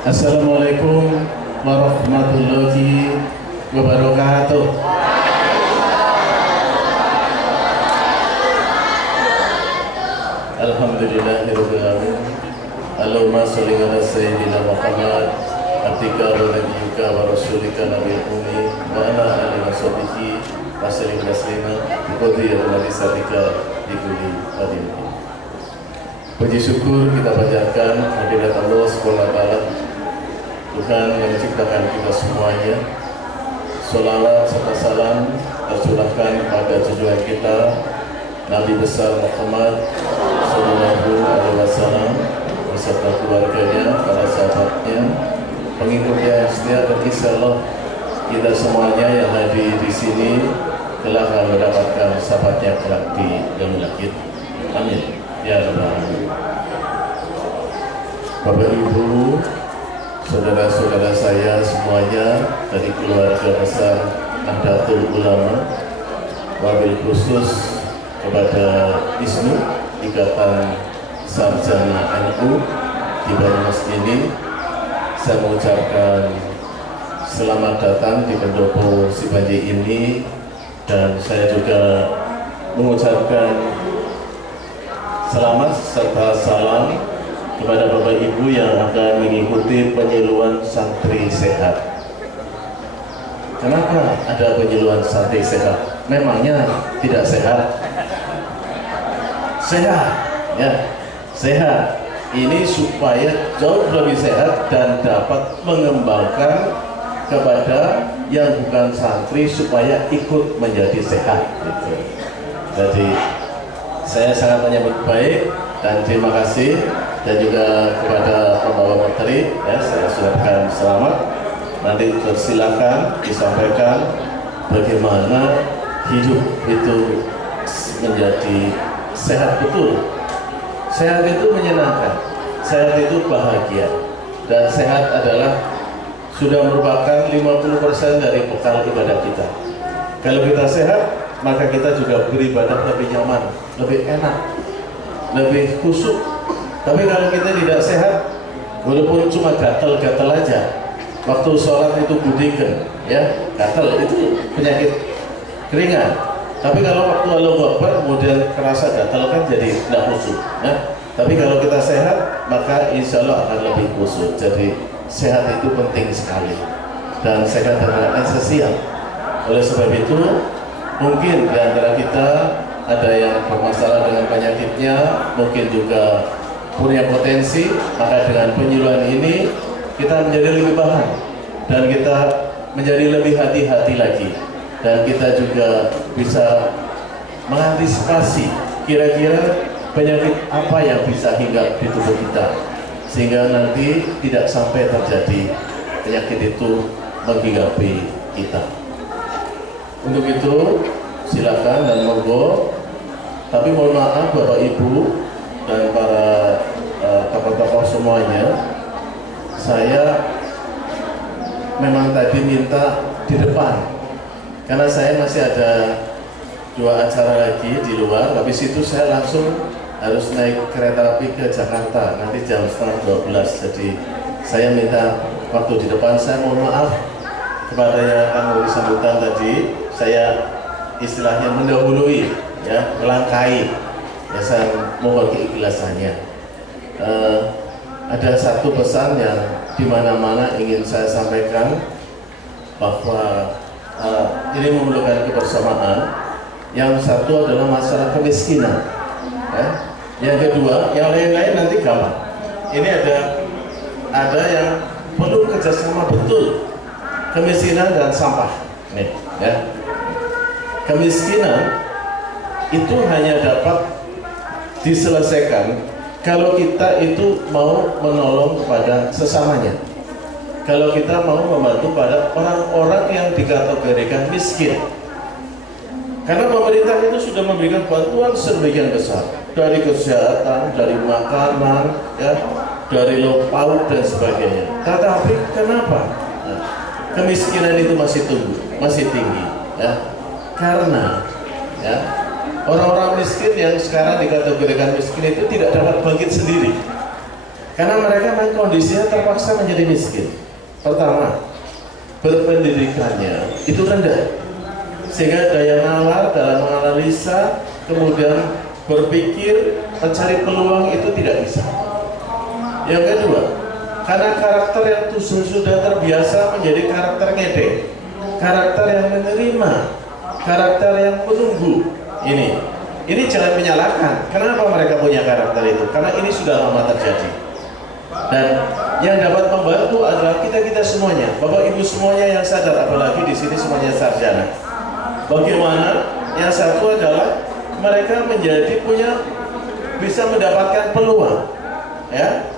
Assalamualaikum warahmatullahi wabarakatuh. Alhamdulillahirabbil alamin. Allahumma shalli ala sayyidina Muhammad abdika wa nabiyyika wa rasulika nabiyil ummi wa ala alihi wa sahbihi wa sallim taslima bi qadri risalika di kulli qadim. Puji syukur kita panjatkan hadirat Allah Subhanahu wa taala, Tuhan yang menciptakan kita semuanya. Sholawat serta salam tercurahkan pada junjungan kita Nabi besar Muhammad Sallallahu Alaihi Wasallam beserta keluarganya, para sahabatnya, pengikutnya yang setia, dan insyaallah kita semuanya yang hadir di sini telah mendapatkan sahabatnya kelak di dalam langit. Amin. Ya Rabbal Alamin. Bapak Ibu, saudara-saudara saya semuanya dari keluarga besar Nahdlatul Ulama, wabil khusus kepada ISNU, Ikatan Sarjana NU di Banyumas ini, saya mengucapkan selamat datang di pendopo Sibanji ini, dan saya juga mengucapkan selamat serta salam kepada Bapak Ibu yang akan mengikuti penyuluhan santri sehat. Kenapa ada penyuluhan santri sehat? Memangnya tidak sehat? Sehat, ya, sehat. Ini supaya jauh lebih sehat dan dapat mengembangkan kepada yang bukan santri supaya ikut menjadi sehat. Gitu. Jadi saya sangat menyambut baik dan terima kasih, dan juga kepada pembawa materi, ya, saya ucapkan selamat. Nanti silakan disampaikan bagaimana hidup itu menjadi sehat betul. Sehat itu menyenangkan, sehat itu bahagia, dan sehat adalah sudah merupakan 50% dari bekal ibadah kita. Kalau kita sehat, maka kita juga beribadah lebih nyaman, lebih enak, lebih khusyuk. Tapi kalau kita tidak sehat, walaupun cuma gatal-gatal aja, waktu sholat itu budikan, ya, gatal itu penyakit ringan. Tapi kalau waktu Allahu Akbar kemudian kerasa gatal, kan jadi tidak khusyuk, ya. Tapi kalau kita sehat, maka insya Allah akan lebih khusyuk. Jadi sehat itu penting sekali, dan sehat adalah esensial. Oleh sebab itu, mungkin di antara kita ada yang bermasalah dengan penyakitnya, mungkin juga punya potensi, maka dengan penyuluhan ini kita menjadi lebih paham, dan kita menjadi lebih hati-hati lagi, dan kita juga bisa mengantisipasi kira-kira penyakit apa yang bisa hinggap di tubuh kita, sehingga nanti tidak sampai terjadi penyakit itu menghinggapi kita. Untuk itu silakan dan monggo, tapi mohon maaf Bapak Ibu dan para tokoh-tokoh semuanya, saya memang tadi minta di depan karena saya masih ada 2 acara lagi di luar. Habis itu saya langsung harus naik kereta api ke Jakarta nanti jam 11:30. Jadi saya minta waktu di depan. Saya mohon maaf kepada yang akan memberi sambutan tadi, saya istilahnya mendahului, ya, melangkahi, ya, saya mohon keikhlasannya. Ada satu pesan yang dimana-mana ingin saya sampaikan, bahwa ini memerlukan kebersamaan. Yang satu adalah masalah kemiskinan, ya. Yang kedua, yang lain-lain nanti gampang. Ini ada yang perlu kerjasama betul, kemiskinan dan sampah, nih, ya. Kemiskinan itu hanya dapat diselesaikan kalau kita itu mau menolong kepada sesamanya, kalau kita mau membantu pada orang-orang yang dikategorikan miskin. Karena pemerintah itu sudah memberikan bantuan sedemikian besar, dari kesehatan, dari makanan, ya, dari lauk pauk dan sebagainya. Tetapi kenapa kemiskinan itu masih tumbuh, masih tinggi, ya? Karena, ya, orang-orang miskin yang sekarang dikategorikan miskin itu tidak dapat bangkit sendiri. Karena mereka memang kondisinya terpaksa menjadi miskin. Pertama, berpendidikannya itu rendah, sehingga daya nalar dalam menganalisa, kemudian berpikir, mencari peluang itu tidak bisa. Yang kedua, karena karakter yang sudah terbiasa menjadi karakter ngede, karakter yang menerima, karakter yang menunggu. Ini jangan menyalahkan. Kenapa mereka punya karakter itu? Karena ini sudah lama terjadi. Dan yang dapat membantu adalah kita semuanya, Bapak Ibu semuanya yang sadar, apalagi di sini semuanya sarjana. Bagaimana? Yang satu adalah mereka bisa mendapatkan peluang, ya.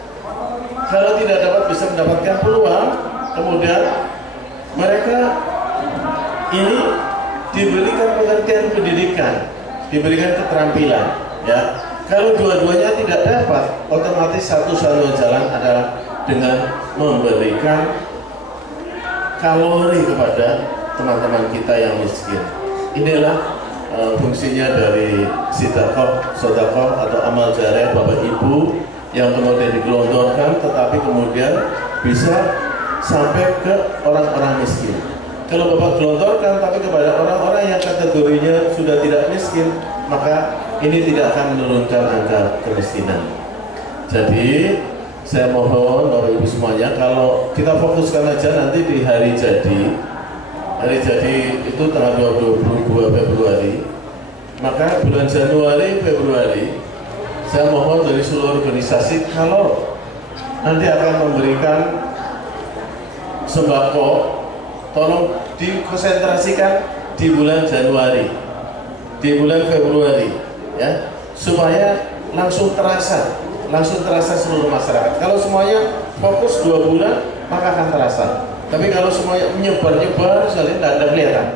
Kalau tidak bisa mendapatkan peluang, kemudian mereka ini diberikan pengertian pendidikan, diberikan keterampilan, ya. Kalau dua-duanya tidak dapat, otomatis satu-satunya jalan adalah dengan memberikan kalori kepada teman-teman kita yang miskin. Inilah fungsinya dari sedekah atau amal jariah Bapak Ibu yang kemudian digelontorkan, tetapi kemudian bisa sampai ke orang-orang miskin. Kalau Bapak gelontorkan tapi kepada orang-orang yang kategorinya sudah tidak miskin, maka ini tidak akan menurunkan angka kemiskinan. Jadi saya mohon Bapak Ibu semuanya, kalau kita fokuskan aja nanti di hari jadi itu tanggal 22 Februari, maka bulan Januari, Februari saya mohon dari seluruh organisasi, kalau nanti akan memberikan sembako, tolong dikonsentrasikan di bulan Januari, di bulan Februari, ya, supaya langsung terasa seluruh masyarakat. Kalau semuanya fokus 2 bulan, maka akan terasa. Tapi kalau semuanya menyebar sekali, tidak ada kelihatan.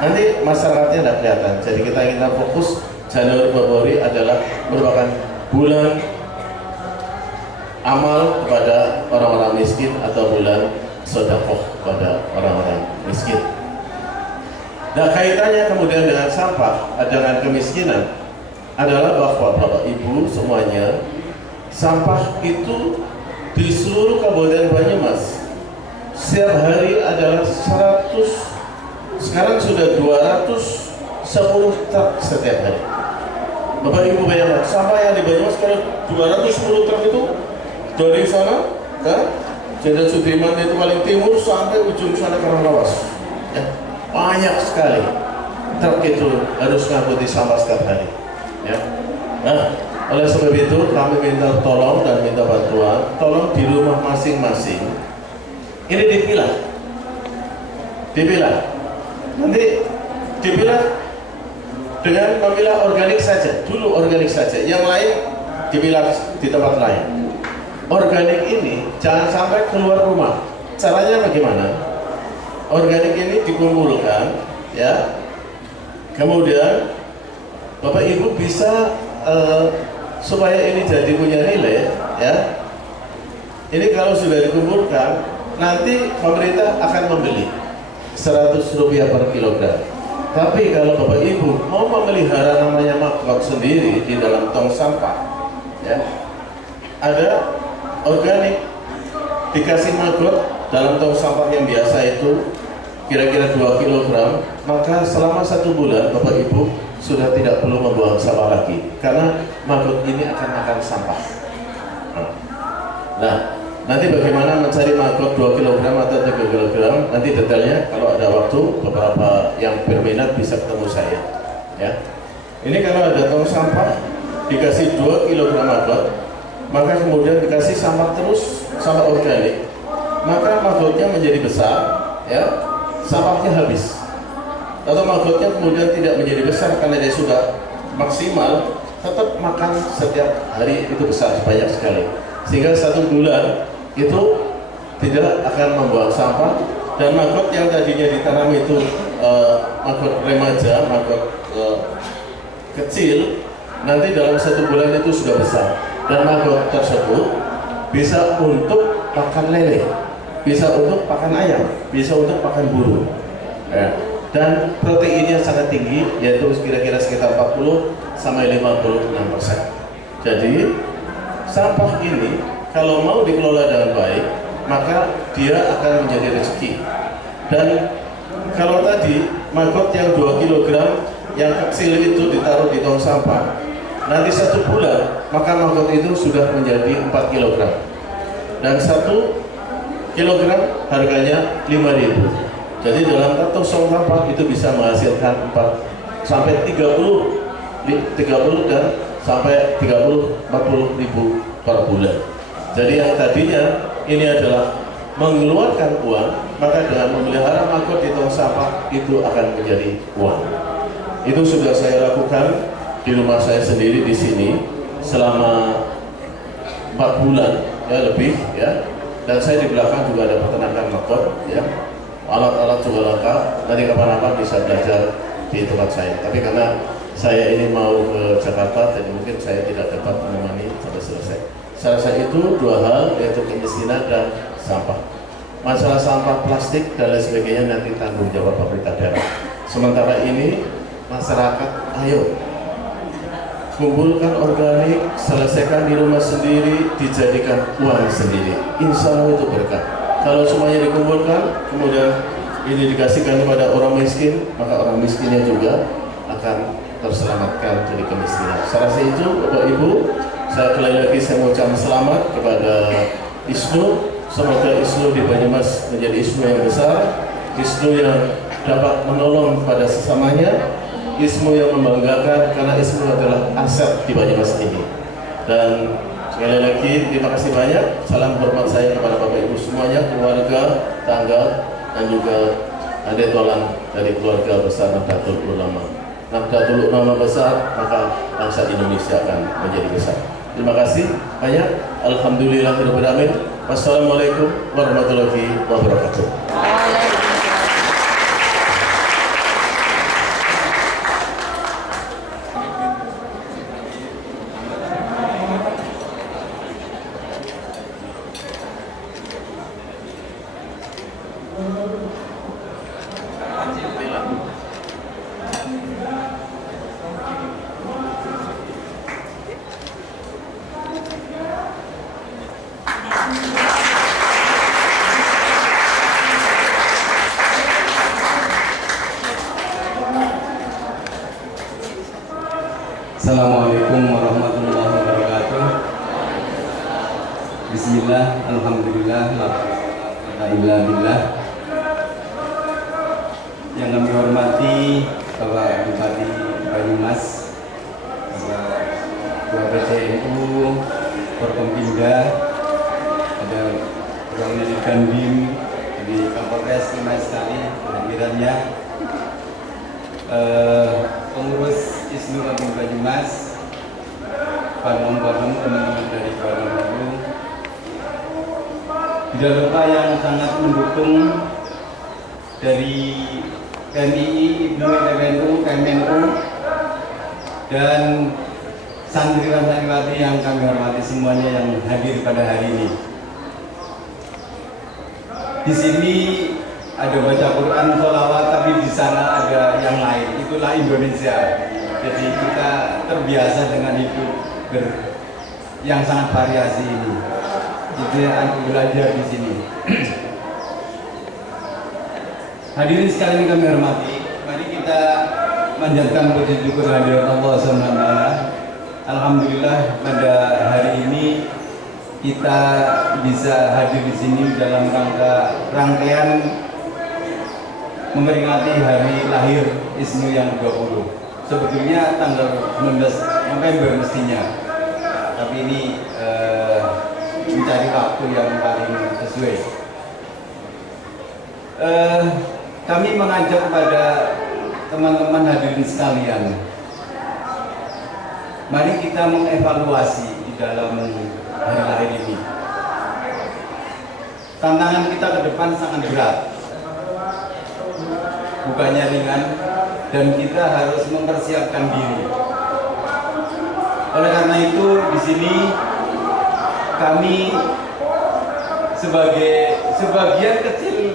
Nanti masyarakatnya tidak kelihatan. Jadi kita fokus Januari Februari adalah merupakan bulan amal kepada orang-orang miskin atau bulan sedekah kepada orang-orang miskin. Nah, kaitannya kemudian dengan sampah, dengan kemiskinan adalah bahwa Bapak Ibu semuanya, sampah itu di seluruh Kabupaten Banyumas setiap hari adalah 100, sekarang sudah 210 truk setiap hari. Bapak Ibu bayangkan, sampah yang di Banyumas kalau 210 truk itu dari sana ke Jenderal Sudirman itu paling timur sampai ujung sana Karanglawas, ya, banyak sekali truk itu harus ngangkuti sampah setiap hari, ya. Nah, oleh sebab itu kami minta tolong dan minta bantuan, tolong di rumah masing-masing ini dipilah, nanti dipilah dengan memilah organik saja, dulu organik saja, yang lain dipilah di tempat lain. Organik ini jangan sampai keluar rumah. Caranya bagaimana? Organik ini dikumpulkan, ya. Kemudian Bapak Ibu bisa supaya ini jadi punya nilai, ya. Ini kalau sudah dikumpulkan, nanti pemerintah akan membeli Rp100 per kilogram. Tapi kalau Bapak Ibu mau memelihara namanya maggot sendiri di dalam tong sampah, ya, ada organik, dikasih maggot dalam tong sampah yang biasa itu kira-kira 2 kg, maka selama 1 bulan Bapak Ibu sudah tidak perlu membuang sampah lagi, karena maggot ini akan makan sampah. Nah, nanti bagaimana mencari maggot 2 kg atau 3 kg, nanti detailnya kalau ada waktu, beberapa yang berminat bisa ketemu saya, ya. Ini kalau ada tong sampah dikasih 2 kg maggot, maka kemudian dikasih sampah terus, sampah organik, maka maggotnya menjadi besar, ya, sampahnya habis. Atau maggotnya kemudian tidak menjadi besar karena dia sudah maksimal, tetap makan setiap hari itu besar, banyak sekali, sehingga 1 bulan itu tidak akan membuang sampah. Dan maggot yang tadinya ditanam itu maggot remaja, maggot kecil, nanti dalam 1 bulan itu sudah besar. Dan maggot tersebut bisa untuk pakan lele, bisa untuk pakan ayam, bisa untuk pakan burung, ya. Dan proteinnya sangat tinggi, yaitu kira-kira sekitar 40 sampai 56%. Jadi sampah ini kalau mau dikelola dengan baik, maka dia akan menjadi rezeki. Dan kalau tadi maggot yang 2 kilogram yang kecil itu ditaruh di tong sampah, nanti 1 bulan maka maggot itu sudah menjadi 4 kilogram, dan 1 kilogram harganya 5.000. Jadi dalam tong sampah itu bisa menghasilkan 4 sampai 30 dan sampai 30-40 ribu per bulan. Jadi yang tadinya ini adalah mengeluarkan uang, maka dengan memelihara maggot di tong sampah itu akan menjadi uang. Itu sudah saya lakukan di rumah saya sendiri di sini selama 4 bulan ya lebih ya. Dan saya di belakang juga ada peternakan maggot ya. Alat-alat juga lengkap. Nanti kapan-kapan bisa belajar di tempat saya. Tapi karena saya ini mau ke Jakarta, jadi mungkin saya tidak dapat menemani sampai selesai. Saya rasa itu 2 hal, yaitu kemiskinan dan sampah. Masalah sampah plastik dan lain sebagainya nanti tanggung jawab pemerintah daerah. Sementara ini masyarakat, ayo kumpulkan organik, selesaikan di rumah sendiri, dijadikan uang sendiri. Insya Allah itu berkah. Kalau semuanya dikumpulkan, kemudian ini dikasihkan kepada orang miskin, maka orang miskinnya juga akan terselamatkan dari kemiskinan. Saya rasa itu, Bapak Ibu. Saya kembali lagi saya mengucapkan selamat kepada ISNU. Semoga ISNU di Banyumas menjadi ISNU yang besar, ISNU yang dapat menolong pada sesamanya, ISNU yang membanggakan karena ISNU adalah aset di Banyumas ini. Dan sekali lagi terima kasih banyak. Salam hormat saya kepada Bapak Ibu semuanya, keluarga, tangga, dan juga adik tolan dari keluarga besar Nahdlatul Ulama. Nahdlatul Ulama besar, maka bangsa Indonesia akan menjadi besar. Terima kasih banyak. Alhamdulillahirabbil alamin. Wassalamualaikum warahmatullahi wabarakatuh. Assalamualaikum warahmatullahi wabarakatuh. Bismillah, alhamdulillah, la ilaha illallah. Yang kami hormati Bapak Bupati Banyumas, Bapak Ketua PCNU, Forkompimda, ada Pegawai Dandim, di Kapolres, terima kasih sekali kehadirannya. Pengurus ISNU Kabupaten Banyumas, Panom-panom, teman-teman dari Panom, tidak lupa yang sangat mendukung dari TNI, IBNU, PBNU, Kemenlu, dan santriwan-santriwati yang kami hormati semuanya yang hadir pada hari ini. Di sini ada baca Quran, sholawat, tapi di sana ada yang lain. Itulah Indonesia. Jadi kita terbiasa dengan hidup yang sangat variasi ini. Itu yang aku belajar di sini. Hadirin sekalian kami hormati, mari kita manjatkan puji syukur hadirat Allah SWT. Alhamdulillah pada hari ini kita bisa hadir di sini dalam rangkaian memperingati hari lahir ISNU yang 20. Sebetulnya tanggal 19 November mestinya, tapi ini mencari waktu yang paling sesuai. Kami mengajak kepada teman-teman hadirin sekalian, mari kita mengevaluasi di dalam hari lahir ini. Tantangan kita ke depan sangat berat, bukannya ringan, dan kita harus mempersiapkan diri. Oleh karena itu, di sini kami sebagai sebagian kecil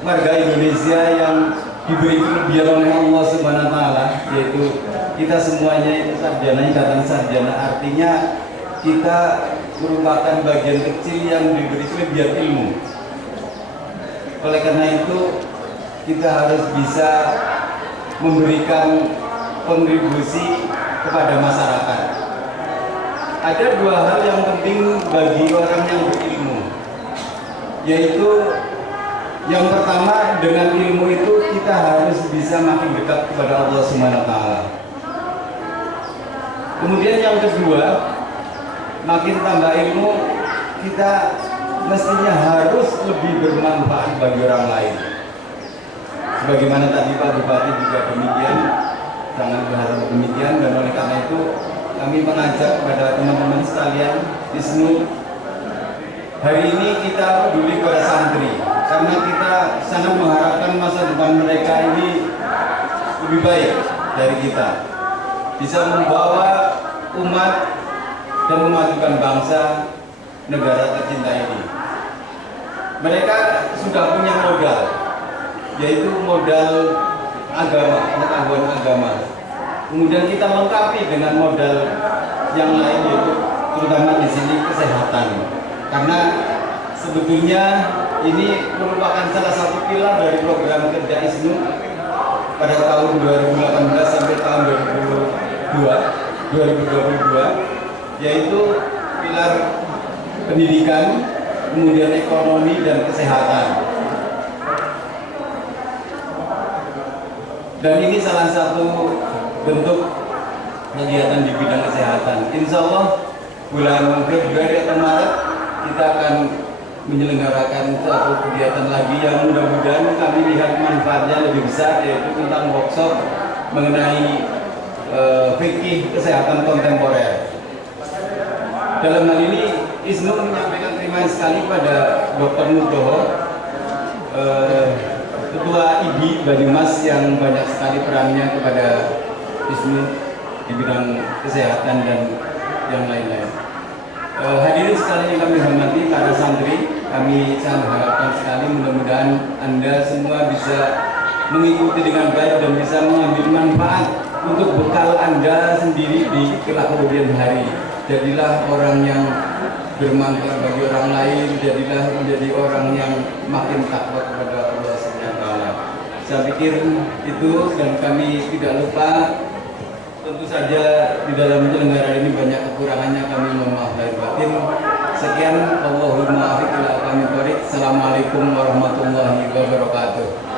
warga Indonesia yang diberi kelebihan oleh Allah Subhanahu wa taala, yaitu kita semuanya itu sarjana, ikatan sarjana, artinya kita merupakan bagian kecil yang diberi kelebihan ilmu. Oleh karena itu kita harus bisa memberikan kontribusi kepada masyarakat. Ada dua hal yang penting bagi orang yang berilmu, yaitu yang pertama, dengan ilmu itu kita harus bisa makin dekat kepada Allah Subhanahu wa taala. Kemudian yang kedua, makin tambah ilmu, kita mestinya harus lebih bermanfaat bagi orang lain. Sebagaimana tadi Pak Bupati juga demikian, sangat berharap demikian, dan oleh karena itu kami mengajak kepada teman-teman sekalian di sini, hari ini kita peduli pada santri, karena kita sangat mengharapkan masa depan mereka ini lebih baik dari kita, bisa membawa umat dan memajukan bangsa negara tercinta ini. Mereka sudah punya modal, yaitu modal agama, pengetahuan agama. Kemudian kita lengkapi dengan modal yang lain, yaitu terutama di sini kesehatan. Karena sebetulnya ini merupakan salah satu pilar dari program kerja ISNU pada tahun 2018 sampai tahun 2022, yaitu pilar pendidikan, kemudian ekonomi dan kesehatan. Dan ini salah satu bentuk kegiatan di bidang kesehatan. Insya Allah bulan Februari atau Maret kita akan menyelenggarakan satu kegiatan lagi yang mudah-mudahan kami lihat manfaatnya lebih besar, yaitu tentang workshop mengenai fikih kesehatan kontemporer. Dalam hal ini ISNU menyampaikan terima kasih sekali pada Dr. Nugroho, Ketua IDI Banyumas, yang banyak sekali perannya kepada ISNU di bidang kesehatan dan yang lain-lain. Hadirin sekalian yang kami hormati, para santri, kami sangat harapkan sekali mudah-mudahan Anda semua bisa mengikuti dengan baik dan bisa mengambil manfaat untuk bekal Anda sendiri di kelak kemudian hari. Jadilah orang yang bermanfaat bagi orang lain, jadilah menjadi orang yang makin takwa kepada Allah Subhanahu wa taala. Saya pikir itu, dan kami tidak lupa, tentu saja di dalam penyelenggara ini banyak kekurangannya, kami mohon maaf lahir batin. Sekian, Allahumma afiq ila aqwamit thoriq. Assalamualaikum warahmatullahi wabarakatuh.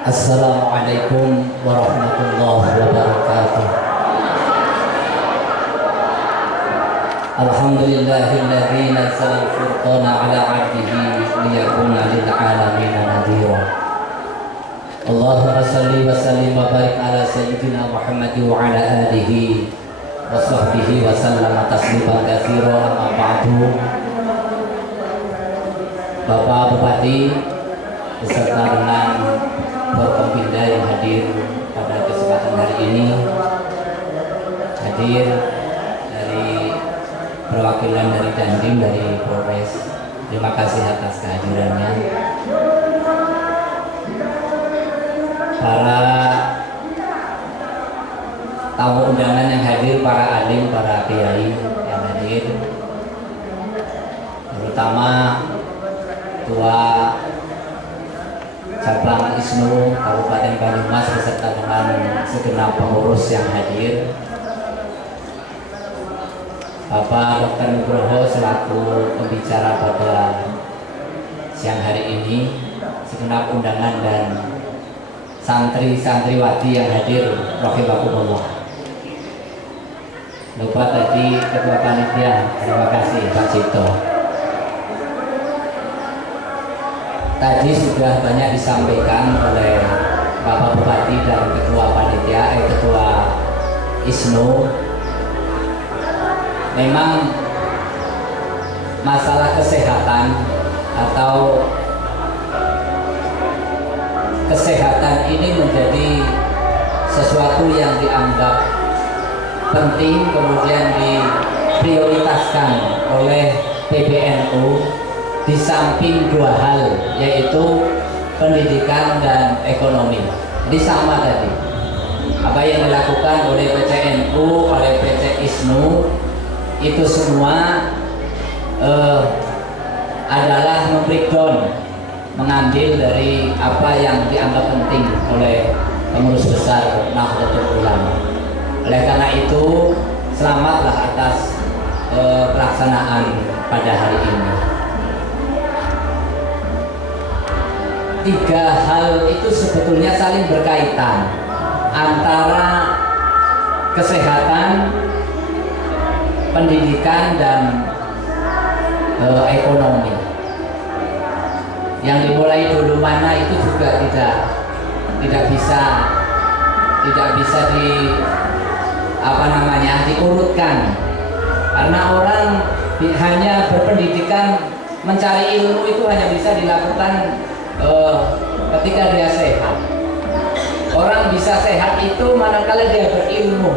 Assalamualaikum warahmatullahi wabarakatuh. Alhamdulillahilladzi nazzala al-furqana ala 'abdihi liyakuna lil 'alamin nadhira. Allahumma shalli wa sallim wa barik ala sayyidina Muhammad wa ala alihi wa sahbihi wa sallama tasliman katsira, amma ba'du. Bapak Bupati beserta dengan Forkompinda yang hadir pada kesempatan hari ini, hadir dari perwakilan dari Dandim, dari Polres, terima kasih atas kehadirannya. Para tamu undangan yang hadir, para alim, para kiai yang hadir, terutama Ketua Cabang ISNU Kabupaten Banyumas beserta dengan segenap pengurus yang hadir, Bapak Dr. Nugroho selaku pembicara pada siang hari ini, segenap undangan dan santri-santriwati yang hadir, rahimakumullah. Lupa tadi Ketua Panitia, terima kasih Pak Cipto. Tadi sudah banyak disampaikan oleh Bapak Bupati dan Ketua Panitia, Ketua ISNU. Memang masalah kesehatan atau kesehatan ini menjadi sesuatu yang dianggap penting, kemudian diprioritaskan oleh PBNU. Di samping dua hal, yaitu pendidikan dan ekonomi. Ini sama tadi. apa yang dilakukan oleh PCNU, oleh PC ISNU itu semua adalah membreakdown, mengambil dari apa yang dianggap penting oleh pengurus besar Nahdlatul Ulama. Oleh karena itu, selamatlah atas pelaksanaan pada hari ini. 3 hal itu sebetulnya saling berkaitan, antara kesehatan, pendidikan, dan ekonomi. Yang dimulai dulu mana itu juga tidak bisa diurutkan, karena orang hanya berpendidikan, mencari ilmu itu hanya bisa dilakukan ketika dia sehat. Orang bisa sehat itu manakala dia berilmu,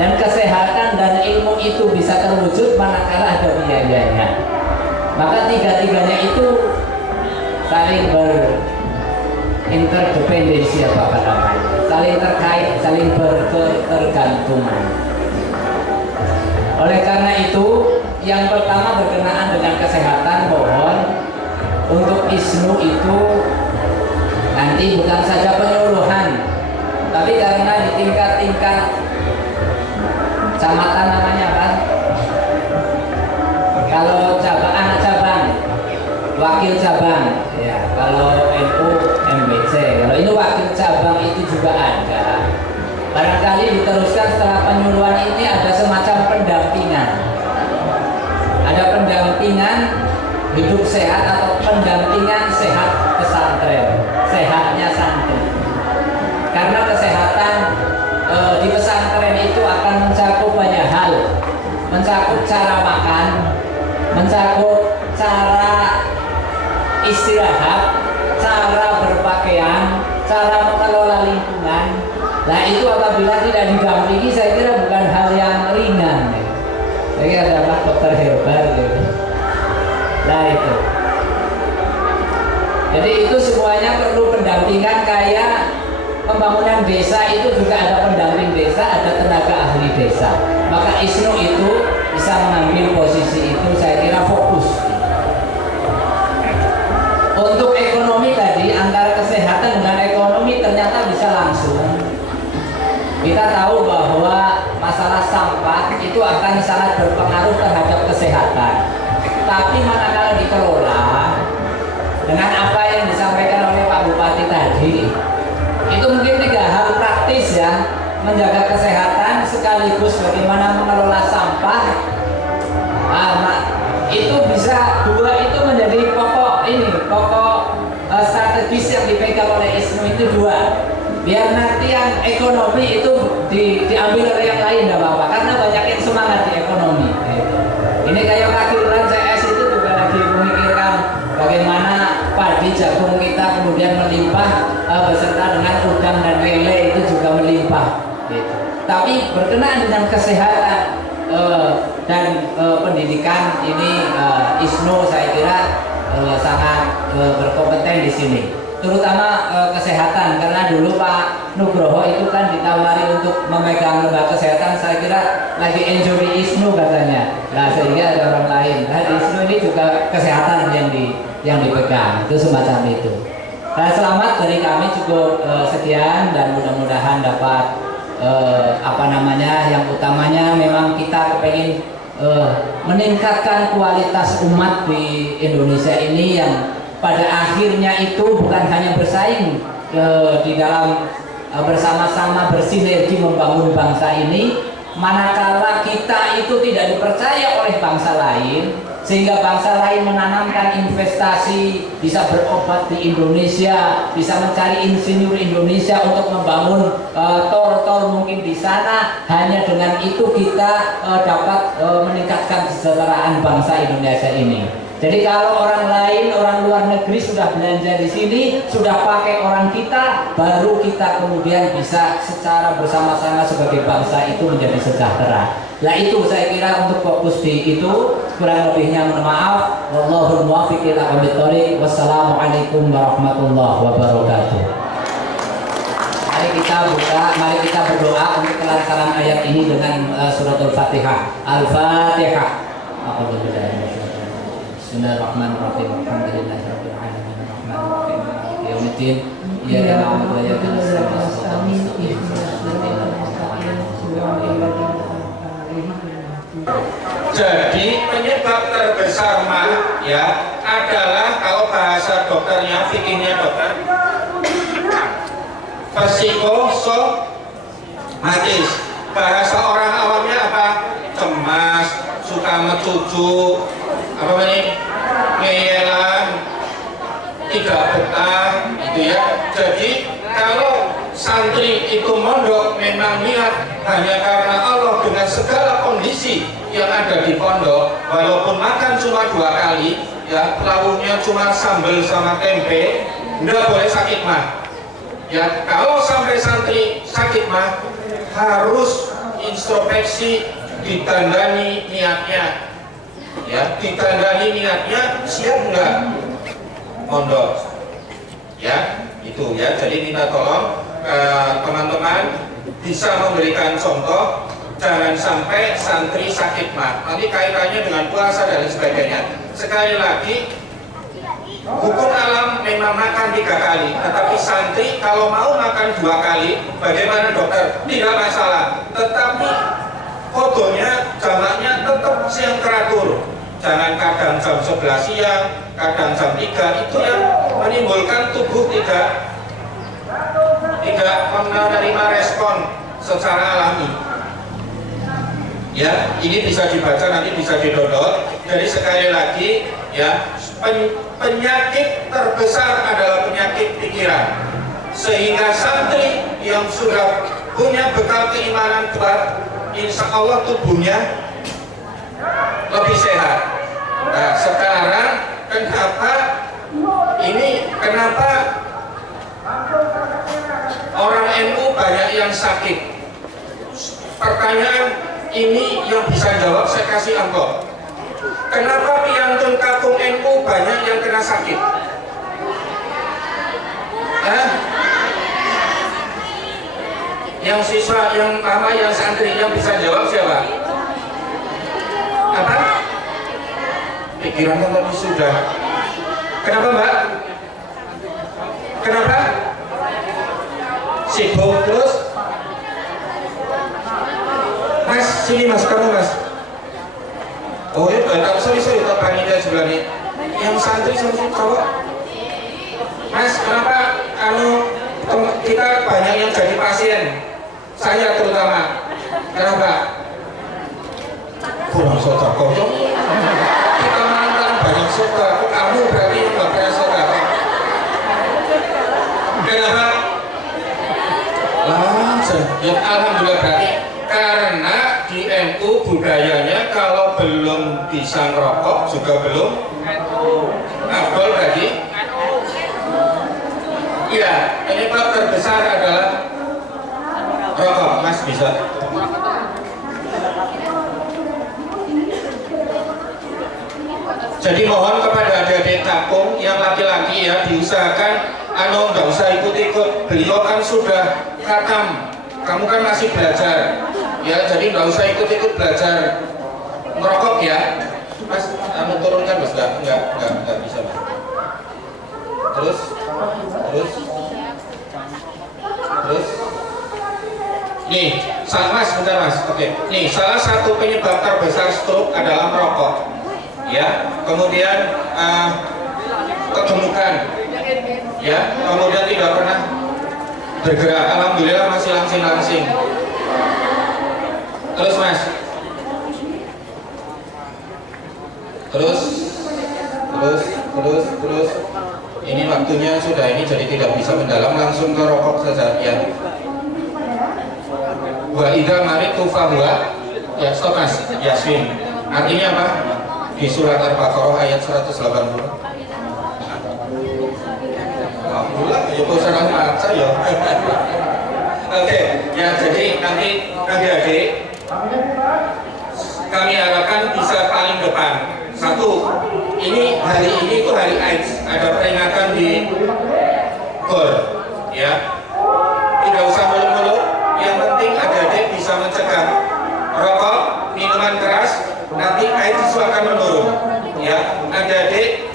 dan kesehatan dan ilmu itu bisa terwujud manakala ada biayanya. Maka 3-tiganya itu saling berinterdependisi, apa namanya, saling terkait, saling berketergantungan. Oleh karena itu, yang pertama berkenaan dengan kesehatan, mohon untuk ISNU itu nanti bukan saja penyuluhan, tapi karena di tingkat-tingkat kecamatan namanya apa? Kalau cabang, anak cabang, wakil cabang, ya. Kalau NU MBC, kalau ini wakil cabang itu juga ada. Barangkali diteruskan setelah penyuluhan ini ada semacam pendampingan. Ada pendampingan hidup sehat atau pendampingan sehat pesantren, sehatnya santri. Karena kesehatan di pesantren itu akan mencakup banyak hal, mencakup cara makan, mencakup cara istirahat, cara berpakaian, cara mengelola lingkungan. Nah itu apabila tidak didampingi, saya kira bukan hal yang ringan. Saya kira adalah dokter herbal gitu. Nah itu. Jadi itu semuanya perlu pendampingan, kayak pembangunan desa itu juga ada pendamping desa, ada tenaga ahli desa. Maka ISNU itu bisa mengambil posisi itu, saya kira fokus. Untuk ekonomi tadi, antara kesehatan dengan ekonomi ternyata bisa langsung. Kita tahu bahwa masalah sampah itu akan sangat berpengaruh terhadap kesehatan. Tapi manakala dikelola dengan apa yang disampaikan oleh Pak Bupati tadi, itu mungkin 3 hal praktis ya, menjaga kesehatan sekaligus bagaimana mengelola sampah. Itu bisa 2 itu menjadi pokok strategis yang dipegang oleh ISNU itu 2. Biar nanti yang ekonomi itu diambil oleh yang lain, tidak apa-apa, karena banyak yang semangat di ekonomi. Ini kayak Kakirlan CS itu juga lagi memikirkan bagaimana padi jagung kita kemudian melimpah beserta dengan udang dan lele itu juga melimpah. Gitu. Tapi berkenaan dengan kesehatan dan pendidikan ini ISNU saya kira sangat berkompeten di sini. Terutama kesehatan, karena dulu Pak Nugroho itu kan ditawari untuk memegang lembaga kesehatan, saya kira lagi enjoy di ISNU katanya. Nah sehingga ada orang lain. Nah di ISNU ini juga kesehatan yang dipegang, itu semacam itu. Nah selamat dari kami cukup sekian, dan mudah-mudahan dapat yang utamanya memang kita kepengen meningkatkan kualitas umat di Indonesia ini, yang pada akhirnya itu bukan hanya bersaing di dalam bersama-sama bersinergi membangun bangsa ini. Manakala kita itu tidak dipercaya oleh bangsa lain, sehingga bangsa lain menanamkan investasi, bisa berobat di Indonesia, bisa mencari insinyur Indonesia untuk membangun tol-tol mungkin di sana, hanya dengan itu kita dapat meningkatkan kesejahteraan bangsa Indonesia ini. Jadi kalau orang lain, orang luar negeri sudah belanja di sini, sudah pakai orang kita, baru kita kemudian bisa secara bersama-sama sebagai bangsa itu menjadi sejahtera. Nah itu saya kira untuk fokus di itu. Kurang lebihnya mohon maaf. Wallahul muwaffiq ila aqwamit thoriq. Wassalamualaikum warahmatullahi wabarakatuh. mari kita berdoa untuk kelancaran ayat ini dengan suratul Fatihah. Al-Fatihah. Bismillahirrahmanirrahim. Alhamdulillahirabbil alamin. Arrahmanirrahim. Maliki yaumiddin. Iyyaka na'budu wa iyyaka nasta'in. Shiratal mustaqim. Shiratal ladzina an'amta 'alaihim. Jadi penyebab terbesar mah ya adalah kalau bahasa dokternya, fikihnya dokter, psikosomatis. Bahasa orang awamnya apa? Cemas, suka mecucu, apa ini? Ngeyelan, tidak betah, gitu ya. Jadi kalau santri itu mondok memang niat hanya karena Allah dengan segala kondisi yang ada di pondok, walaupun makan cuma 2 kali, ya lauknya cuma sambal sama tempe, nggak boleh sakit mah. Ya kalau sampai santri sakit mah harus introspeksi, ditandani niatnya, ya ditandani niatnya siap nggak pondok, ya itu ya. Jadi minta tolong teman-teman bisa memberikan contoh, jangan sampai santri sakit mah. Nanti kaitannya dengan puasa dan sebagainya. Sekali lagi, hukum alam memang makan 3 kali, tetapi santri kalau mau makan 2 kali, bagaimana dokter? Tidak masalah. Tetapi fotonya, jamaknya tetap yang teratur. Jangan kadang jam 11 siang, kadang jam 3, itu yang menimbulkan tubuh tidak menerima respon secara alami. Ya, ini bisa dibaca, nanti bisa didownload. Jadi sekali lagi, ya, penyakit terbesar adalah penyakit pikiran. Sehingga santri yang sudah punya bekal keimanan kuat, insya Allah tubuhnya lebih sehat. Nah, sekarang kenapa orang NU banyak yang sakit? Pertanyaan ini yang bisa jawab saya kasih amplop. Kenapa piantun kakung NU banyak yang kena sakit? Yang siswa, yang mama, yang santri, yang bisa jawab siapa? Apa? Pikirannya tadi sudah. Kenapa Mbak? Kenapa? Sibuk terus? Mas, sini mas, kamu mas. Oh ya, sorry, tak panitia sebelah ini. Yang santri cowok. Mas, kenapa kita banyak yang jadi pasien? Saya terutama. Kenapa? Kurang sodako. Kita mantan banyak sodako. Kamu berarti nggak pernah sodako. Kenapa? Langsung. Ya alhamdulillah berarti karena di NU budayanya kalau belum bisa ngerokok juga belum afdol berarti. Iya, penyebab terbesar adalah rokok. Mas bisa. Jadi mohon kepada adik-adik kampung yang laki-laki ya diusahakan nggak usah ikut-ikut. Beliau kan sudah khatam, kamu kan masih belajar ya, jadi nggak usah ikut-ikut belajar merokok ya. Mas, turunkan mas, nggak bisa mas. Terus nih, mas, bentar mas. Oke, nih salah satu penyebab terbesar stroke adalah merokok ya, kemudian kegemukan ya, kemudian tidak pernah bergerak. Alhamdulillah masih langsing-langsing. Terus mas, terus ini waktunya sudah ini, jadi tidak bisa mendalam, langsung ke rokok saja ya. Wa idza maritu fahuwa, ya stop mas, Yasmin. Artinya apa? Di surat Al-Baqarah ayat 180. Alhamdulillah, ya bosan maca ya. Oke, ya jadi nanti adik-adik kami harapkan bisa paling depan. Satu, ini hari ini itu hari AIDS, ada peringatan di GOR, ya. 30 nggak usah muluk-muluk. Yang penting adik-adik bisa mencegah rokok, minuman keras, nanti AIDS itu akan menurun. Ya, adik-adik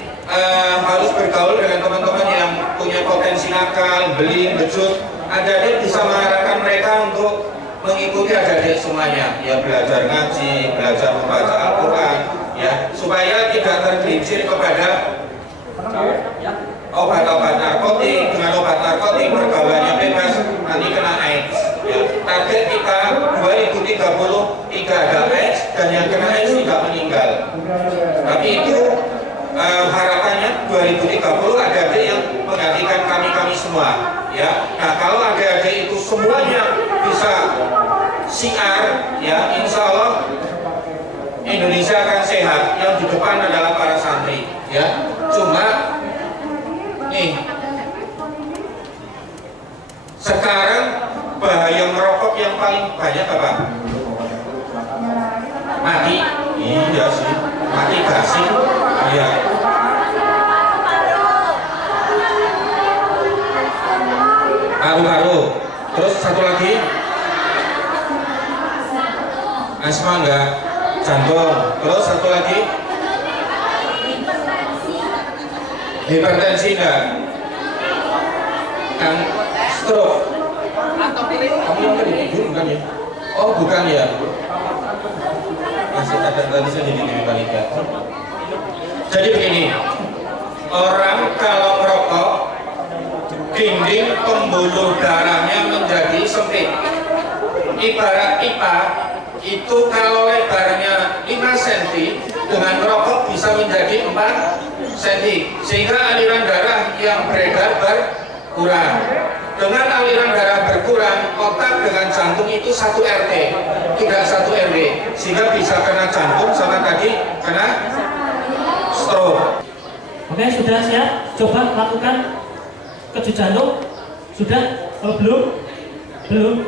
harus bergaul dengan teman-teman yang punya potensi nakal, beling, becut. Adik-adik bisa mengarahkan mereka untuk mengikuti adik-adik semuanya, ya belajar ngaji, belajar membaca Al-Quran, ya supaya tidak tergelincir kepada obat-obat narkotik. Dengan obat narkotik pergaulannya bebas, nanti kena AIDS. Ya. Target kita 2030 tidak ada AIDS dan yang kena AIDS tidak meninggal. Tapi itu harapannya 2030 adik-adik yang menggantikan kami semua. Ya. Nah kalau adik-adik itu semuanya bisa siar, ya insya Allah Indonesia akan sehat. Yang di depan adalah para santri. Ya. Cuma nih sekarang bahaya merokok yang paling banyak apa? Mati. Iya sih. Mati gak sih? Iya. Paru-paru. Terus satu lagi. Asma enggak? Jantung. Terus satu lagi. Hipertensi enggak? Kan stroke. Kamu yang tadi tidur bukan ya? Oh bukan ya? Masih ada tadi saya jadi lebih balik. Jadi begini, orang kalau merokok, dinding pembuluh darahnya menjadi sempit. Ibarat pipa itu kalau lebarnya 5 cm, dengan merokok bisa menjadi 4 cm, sehingga aliran darah yang beredar berkurang. Dengan aliran darah berkurang, otak dengan jantung itu 1 RT, tidak 1 RW, sehingga bisa kena jantung sama tadi kena stroke. Oke, sudah siap? Coba lakukan kejut jantung. Sudah? Oh, belum? Belum?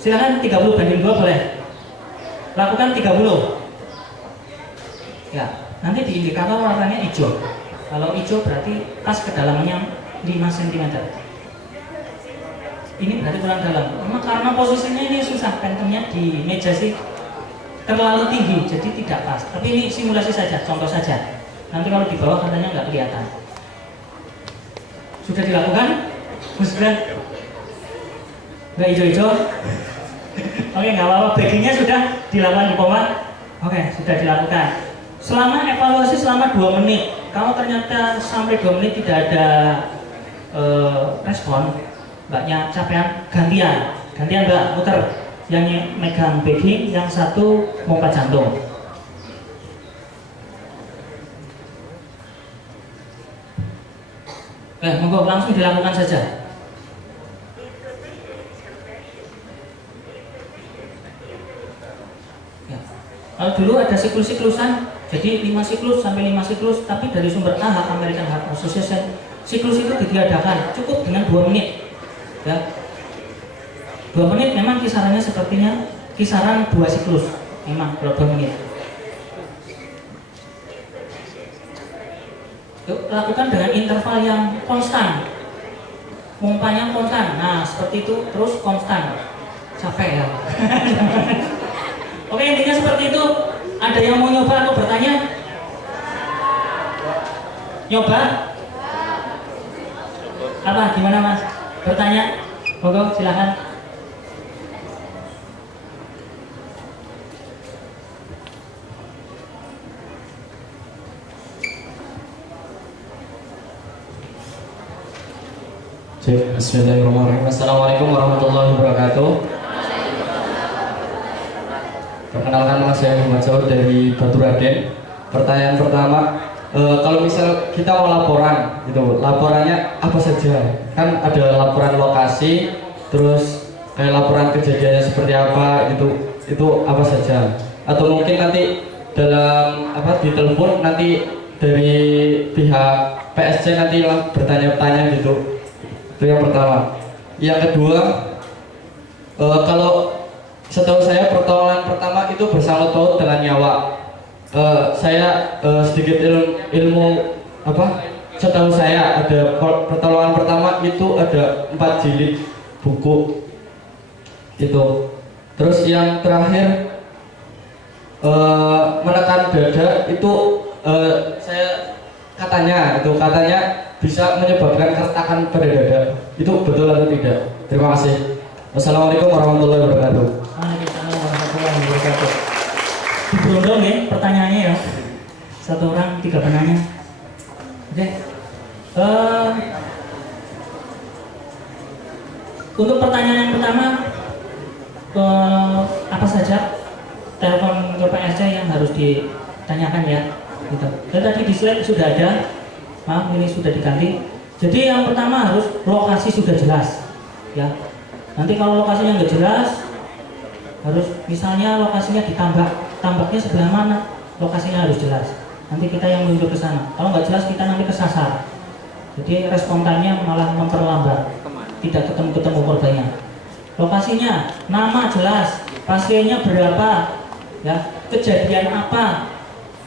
Silakan 30/2 boleh. Lakukan 30. Ya, nanti di indikator warnanya hijau. Kalau hijau berarti pas kedalamannya 5 cm. Ini berarti kurang dalam. Memang karena posisinya ini susah, pentingnya di meja sih terlalu tinggi, jadi tidak pas. Tapi ini simulasi saja, contoh saja. Nanti kalau di bawah katanya nggak kelihatan. Sudah dilakukan? Sudah? Nggak hijau-hijau? Oke, nggak apa-apa. Baggingnya sudah dilakukan di pompa? Oke, sudah dilakukan. Selama evaluasi selama 2 menit, kalau ternyata sampai 2 menit tidak ada respon, mbaknya capean, gantian mbak, muter. Yang megang bagging, yang satu pompa jantung. Monggo langsung dilakukan saja. Ya. Kalau dulu ada siklus-siklusan, jadi 5 siklus sampai 5 siklus, tapi dari sumber AHA, American Heart Association, siklus itu ditiadakan cukup dengan 2 menit. Ya. 2 menit memang kisarannya sepertinya kisaran 2 siklus, memang kalau 2 menit. Yuk, lakukan dengan interval yang konstan, pompanya konstan. Nah seperti itu terus konstan. Capek ya. Oke, intinya seperti itu. Ada yang mau nyoba atau bertanya? Nyoba? Apa? Gimana mas? Bertanya? Monggo silahkan. Bismillahirrahmanirrahim. Assalamualaikum warahmatullahi wabarakatuh. Perkenalkan, nama saya Muhammad Saud dari Batu Raden. Pertanyaan pertama, kalau misal kita mau laporan, gitu, laporannya apa saja? Kan ada laporan lokasi, terus kayak laporan kejadiannya seperti apa, itu apa saja? Atau mungkin nanti dalam di telepon nanti dari pihak PSC nanti bertanya-tanya gitu. Itu yang pertama. Yang kedua, kalau setahu saya pertolongan pertama itu bersangkut paut dengan nyawa. Saya sedikit ilmu setahu saya ada pertolongan pertama itu ada 4 jilid. buku itu. Terus yang terakhir menekan dada itu saya katanya bisa menyebabkan keretakan pada dada. Itu betul atau tidak? Terima kasih. Wassalamualaikum warahmatullahi wabarakatuh. Waalaikumsalam warahmatullahi wabarakatuh. Diberondong ya pertanyaannya ya. Satu orang 3 penanya. Oke. Untuk pertanyaan yang pertama, apa saja telepon ke PSC yang harus ditanyakan ya? Gitu. Dan tadi di slide sudah ada, maaf ini sudah diganti. Jadi yang pertama harus lokasi sudah jelas, ya. Nanti kalau lokasinya nggak jelas, harus misalnya lokasinya tambaknya sebelah mana, lokasinya harus jelas. Nanti kita yang menuju ke sana. Kalau nggak jelas kita nanti kesasar. Jadi respon time-nya malah memperlambat. Tidak ketemu korbannya. Lokasinya, nama jelas, pasiennya berapa, ya, kejadian apa,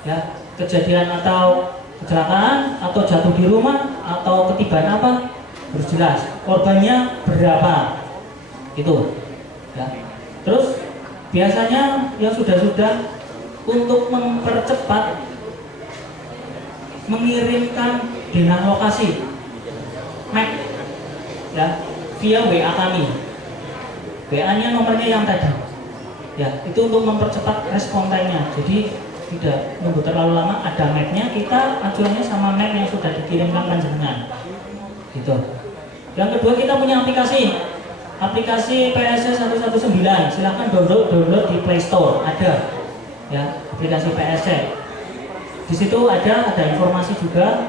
ya, kejadian atau kecelakaan atau jatuh di rumah atau ketiban apa harus jelas. Korbannya berapa, itu, ya. Terus biasanya yang sudah untuk mempercepat mengirimkan dengan lokasi map, ya, via WA kami. WA-nya nomornya yang tadi, ya, itu untuk mempercepat respon time-nya. Jadi tidak nunggu terlalu lama, ada map-nya, kita acuannya sama map yang sudah dikirimkan panjenengan, gitu. Yang kedua, kita punya aplikasi PSC 119. Silahkan download di Play Store, ada, ya, aplikasi PSC. Di situ ada informasi juga.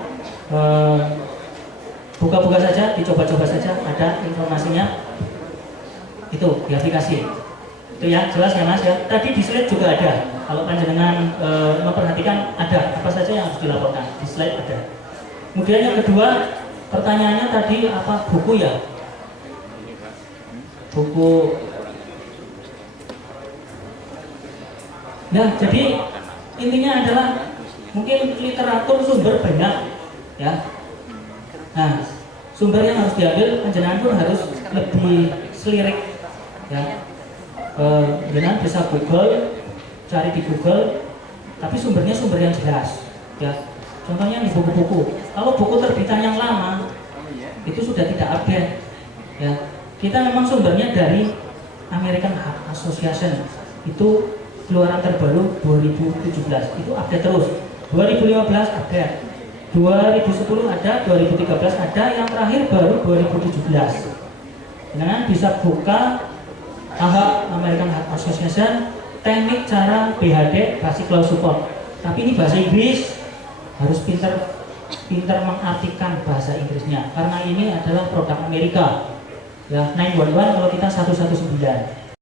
Buka-buka saja, dicoba-coba saja, ada informasinya. Itu di aplikasi. Itu ya, jelas ya Mas ya. Tadi di slide juga ada. Kalau panjenengan memperhatikan, ada apa saja yang harus dilaporkan. Di slide ada. Kemudian yang kedua, pertanyaannya tadi apa? Buku ya? Buku. Nah, jadi intinya adalah mungkin literatur sumber banyak, ya. Nah, sumber yang harus diambil panjenengan pun harus lebih selirik, ya. Panjenengan bisa Google, cari di Google, tapi sumbernya sumber yang jelas, ya. Contohnya di buku-buku. Kalau buku terbitan yang lama, itu sudah tidak update, ya. Kita memang sumbernya dari American Heart Association, itu keluaran terbaru 2017, itu update terus. 2015 update. 2010 ada, 2013 ada, yang terakhir baru 2017. Nah, bisa buka American Heart Association, teknik cara BHD, basic law support. Tapi ini bahasa Inggris, harus pintar mengartikan bahasa Inggrisnya, karena ini adalah produk Amerika. Ya, 911 kalau kita 119.